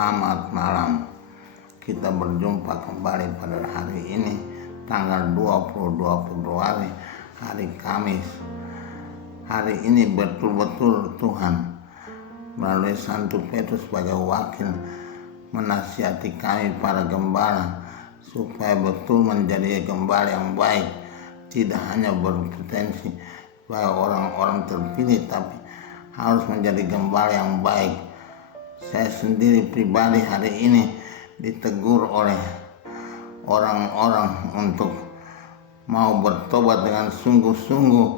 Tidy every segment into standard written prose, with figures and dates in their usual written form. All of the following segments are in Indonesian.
Selamat malam. Kita berjumpa kembali pada hari ini, tanggal 22 Februari, hari Kamis. Hari ini betul-betul Tuhan melalui Santo Petrus sebagai wakil menasihati kami para gembala supaya betul menjadi gembala yang baik, tidak hanya berpotensi sebagai orang-orang terpilih, tapi harus menjadi gembala yang baik. Saya sendiri pribadi hari ini ditegur oleh orang-orang untuk mau bertobat dengan sungguh-sungguh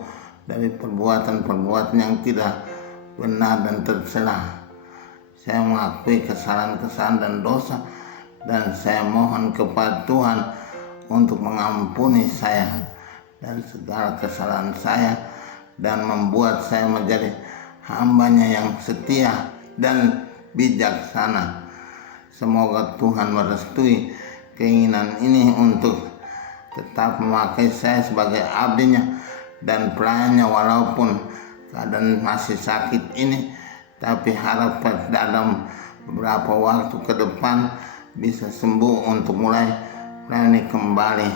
dari perbuatan-perbuatan yang tidak benar dan tercela. Saya mengakui kesalahan-kesalahan dan dosa, dan saya mohon kepada Tuhan untuk mengampuni saya dan segala kesalahan saya dan membuat saya menjadi hamba-Nya yang setia dan bijaksana. Semoga Tuhan merestui keinginan ini untuk tetap memakai saya sebagai abdinya dan pelayannya walaupun keadaan masih sakit ini, tapi harap dalam beberapa waktu ke depan bisa sembuh untuk mulai melayani kembali.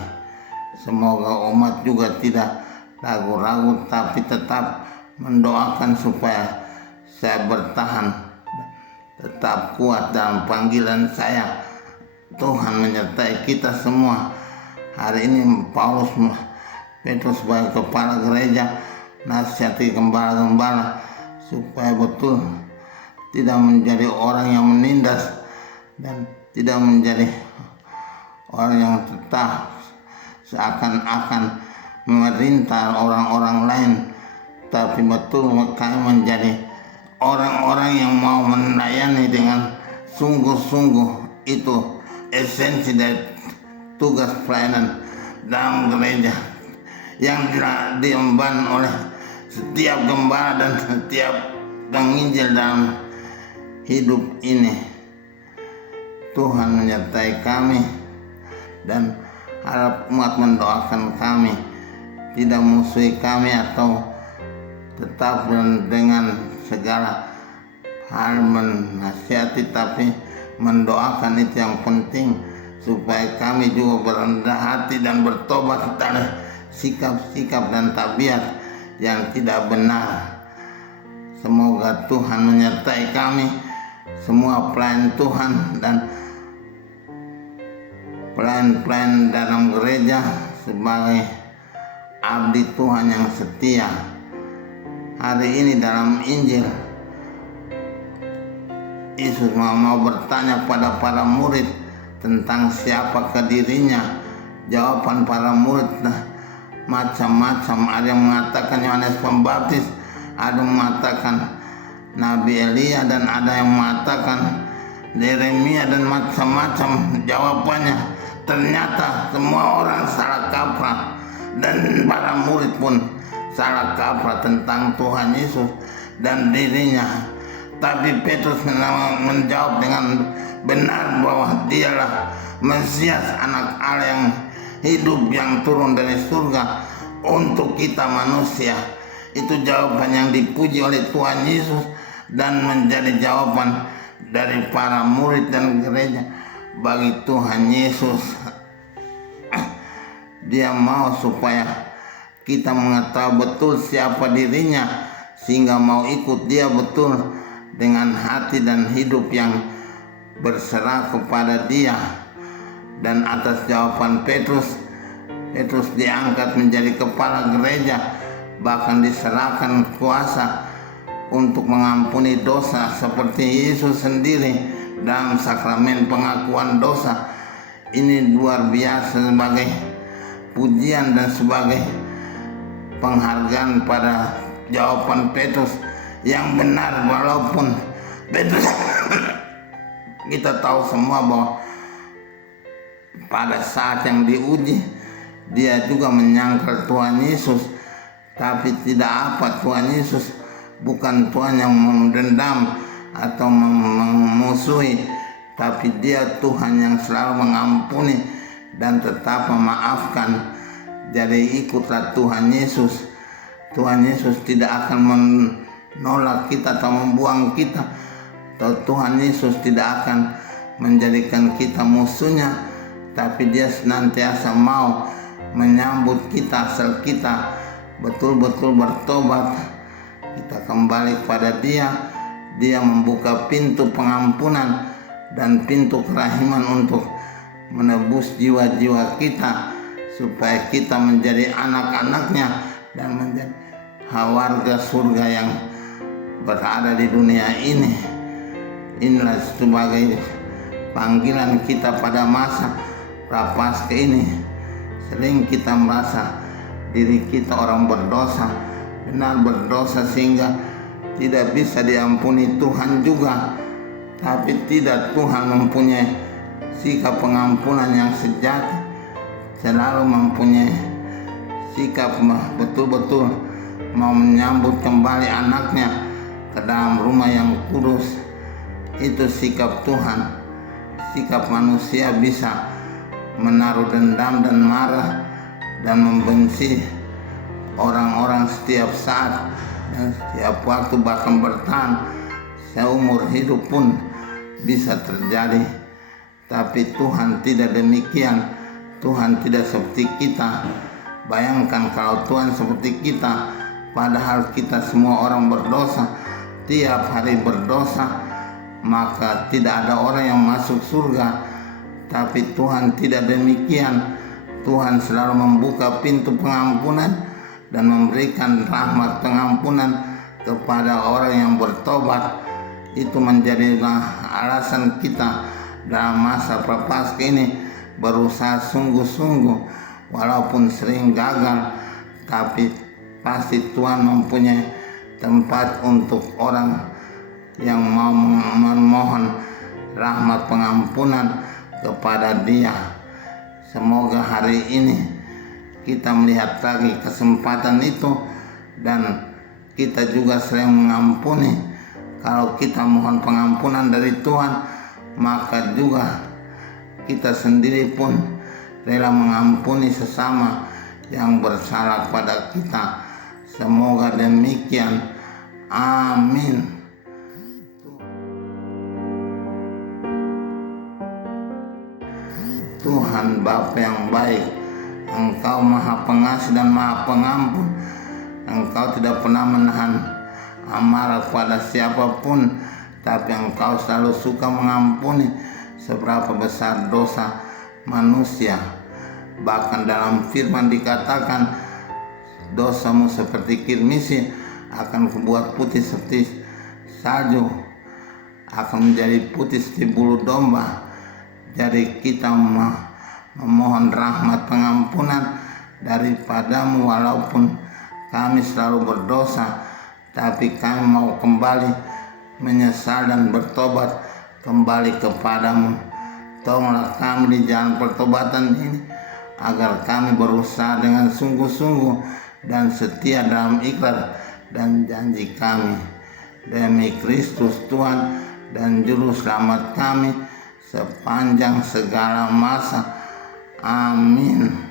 Semoga umat juga tidak ragu-ragu, tapi tetap mendoakan supaya saya bertahan, tetap kuat dalam panggilan saya. Tuhan menyertai kita semua. Hari ini Paulus Petrus sebagai kepala gereja nasihati gembala-gembala supaya betul tidak menjadi orang yang menindas dan tidak menjadi orang yang tetap seakan-akan memerintah orang-orang lain, tapi betul kami menjadi orang-orang yang mau melayani dengan sungguh-sungguh. Itu esensi dari tugas pelayanan dalam gereja yang diemban oleh setiap gembala dan setiap penginjil dalam hidup ini. Tuhan menyertai kami dan harap umat mendoakan kami, tidak musuhi kami atau tetap dengan segala hal menasihati, tapi mendoakan. Itu yang penting supaya kami juga berendah hati dan bertobat dari sikap-sikap dan tabiat yang tidak benar. Semoga Tuhan menyertai kami semua pelayan Tuhan dan pelayan-pelayan dalam gereja sebagai abdi Tuhan yang setia. Hari ini dalam Injil, Yesus mau bertanya pada para murid tentang siapakah dirinya. Jawaban para murid macam-macam. Ada yang mengatakan Yohanes Pembaptis, ada yang mengatakan Nabi Elia, dan ada yang mengatakan Yeremia, dan macam-macam jawabannya. Ternyata semua orang salah kaprah, dan para murid pun salah kaprah tentang Tuhan Yesus dan dirinya. Tapi Petrus menjawab dengan benar bahwa dialah Mesias, anak Allah yang hidup, yang turun dari surga untuk kita manusia. Itu jawaban yang dipuji oleh Tuhan Yesus dan menjadi jawaban dari para murid dan gereja bagi Tuhan Yesus. Dia mau supaya kita mengetahui betul siapa dirinya, sehingga mau ikut dia betul dengan hati dan hidup yang berserah kepada dia. Dan atas jawaban Petrus diangkat menjadi kepala gereja, bahkan diserahkan kuasa untuk mengampuni dosa seperti Yesus sendiri dalam sakramen pengakuan dosa. Ini luar biasa, sebagai pujian dan sebagai penghargaan pada jawaban Petrus yang benar. Walaupun Petrus kita tahu semua bahwa pada saat yang diuji dia juga menyangkal Tuhan Yesus, tapi tidak apa, Tuhan Yesus bukan Tuhan yang mendendam atau memusuhi, tapi dia Tuhan yang selalu mengampuni dan tetap memaafkan. Jadi ikutlah Tuhan Yesus. Tuhan Yesus tidak akan menolak kita atau membuang kita, Tuhan Yesus tidak akan menjadikan kita musuhnya, tapi Dia senantiasa mau menyambut kita asal kita betul-betul bertobat, kita kembali kepada Dia. Dia membuka pintu pengampunan dan pintu kerahiman untuk menebus jiwa-jiwa kita, supaya kita menjadi anak-anaknya dan menjadi warga surga yang berada di dunia ini. Inilah sebagai panggilan kita pada masa prapaskah ini. Sering kita merasa diri kita orang berdosa, benar berdosa, sehingga tidak bisa diampuni Tuhan juga. Tapi tidak, Tuhan mempunyai sikap pengampunan yang sejati, selalu mempunyai sikap betul-betul mau menyambut kembali anaknya ke dalam rumah yang kudus. Itu sikap Tuhan. Sikap manusia bisa menaruh dendam dan marah dan membenci orang-orang setiap saat dan setiap waktu, bahkan bertahan seumur hidup pun bisa terjadi. Tapi Tuhan tidak demikian. Tuhan tidak seperti kita. Bayangkan kalau Tuhan seperti kita, padahal kita semua orang berdosa, tiap hari berdosa, maka tidak ada orang yang masuk surga. Tapi Tuhan tidak demikian. Tuhan selalu membuka pintu pengampunan dan memberikan rahmat pengampunan kepada orang yang bertobat. Itu menjadi alasan kita dalam masa prapaskah ini berusaha sungguh-sungguh, walaupun sering gagal, tapi pasti Tuhan mempunyai tempat untuk orang yang mau memohon rahmat pengampunan kepada Dia. Semoga hari ini kita melihat lagi kesempatan itu, dan kita juga sering mengampuni. Kalau kita mohon pengampunan dari Tuhan, maka juga kita sendiri pun rela mengampuni sesama yang bersalah pada kita. Semoga demikian. Amin. Tuhan Bapa yang baik, Engkau Maha Pengasih dan Maha Pengampun. Engkau tidak pernah menahan amarah pada siapapun, tapi Engkau selalu suka mengampuni seberapa besar dosa manusia. Bahkan dalam firman dikatakan, dosamu seperti kirmisi akan kubuat putih seperti salju, akan menjadi putih seperti bulu domba. Jadi kita memohon rahmat pengampunan daripadamu, walaupun kami selalu berdosa, tapi kami mau kembali menyesal dan bertobat kembali kepadamu. Tolonglah kami di jalan pertobatan ini, agar kami berusaha dengan sungguh-sungguh dan setia dalam ikrar dan janji kami. Demi Kristus Tuhan dan Juru Selamat kami sepanjang segala masa. Amin.